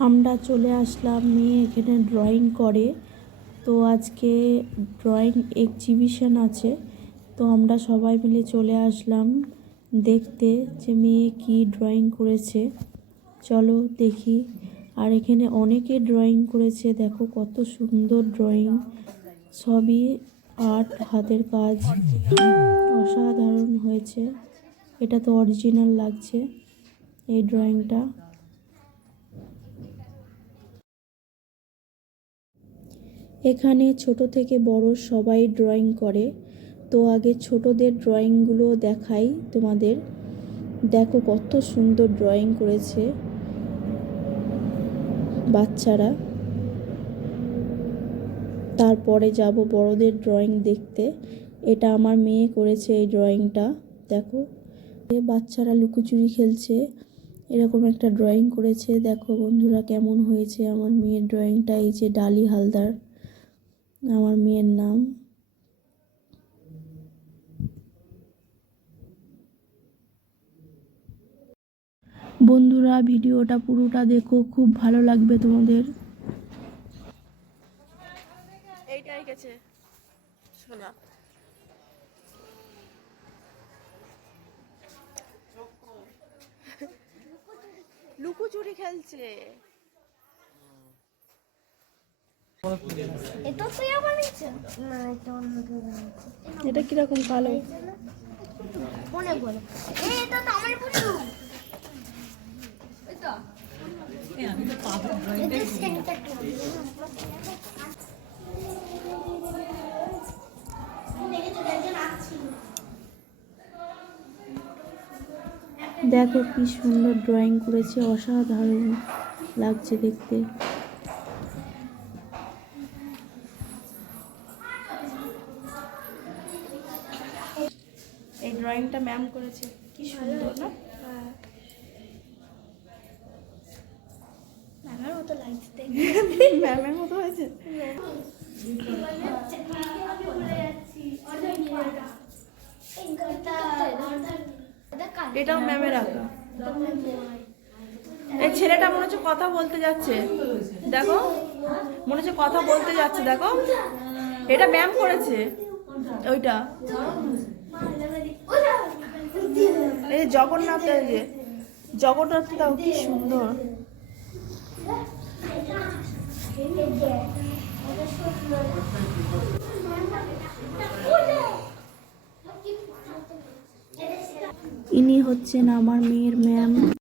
আমরা চলে আসলাম, মেয়ে এখানে ড্রয়িং করে। তো আজকে ড্রয়িং এক্সিবিশন আছে, তো আমরা সবাই মিলে চলে আসলাম দেখতে যে মেয়ে কি ড্রয়িং করেছে। চলো দেখি। আর এখানে অনেকে ড্রয়িং করেছে, দেখো কত সুন্দর ড্রয়িং, সবই আর্ট, হাতের কাজ, অসাধারণ হয়েছে। এটা তো অরিজিনাল লাগছে এই ড্রয়িংটা। এখানে ছোট থেকে বড় সবাই ড্রয়িং করে। তো আগে ছোটদের ড্রয়িংগুলো দেখাই তোমাদের। দেখো কত সুন্দর ড্রয়িং করেছে বাচ্চারা। তারপরে যাব বড়দের ড্রয়িং দেখতে। এটা আমার মেয়ে করেছে এই ড্রয়িংটা। দেখো বাচ্চারা লুকোচুরি খেলছে, এরকম একটা ড্রয়িং করেছে। দেখো বন্ধুরা কেমন হয়েছে আমার মেয়ের ড্রয়িংটা। এই যে ডালি হালদার আমার মেয়ের নাম। বন্ধুরা ভিডিওটা পুরোটা দেখো, খুব ভালো লাগবে তোমাদের। এইটাই গেছে শোনা। লুকোচুরি খেলছে। এটা কিরকম কালো? দেখো কি সুন্দর ড্রয়িং করেছে, অসাধারণ লাগছে দেখতে। এই ড্রয়িংটা ম্যাম করেছে, কি সুন্দর না? ম্যামের মতো লাগছে। ম্যামের মতো হয়েছে। এটাও ম্যামের আঁকা। এই ছেলেটা মনে হচ্ছে কথা বলতে যাচ্ছে, দেখো মনে হচ্ছে কথা বলতে যাচ্ছে। দেখো এটা ম্যাম করেছে ওইটা। এই জগন্নাথ, এই যে জগন্নাথটাও কি সুন্দর। ইনি হচ্ছেন আমার মেয়ের ম্যাম।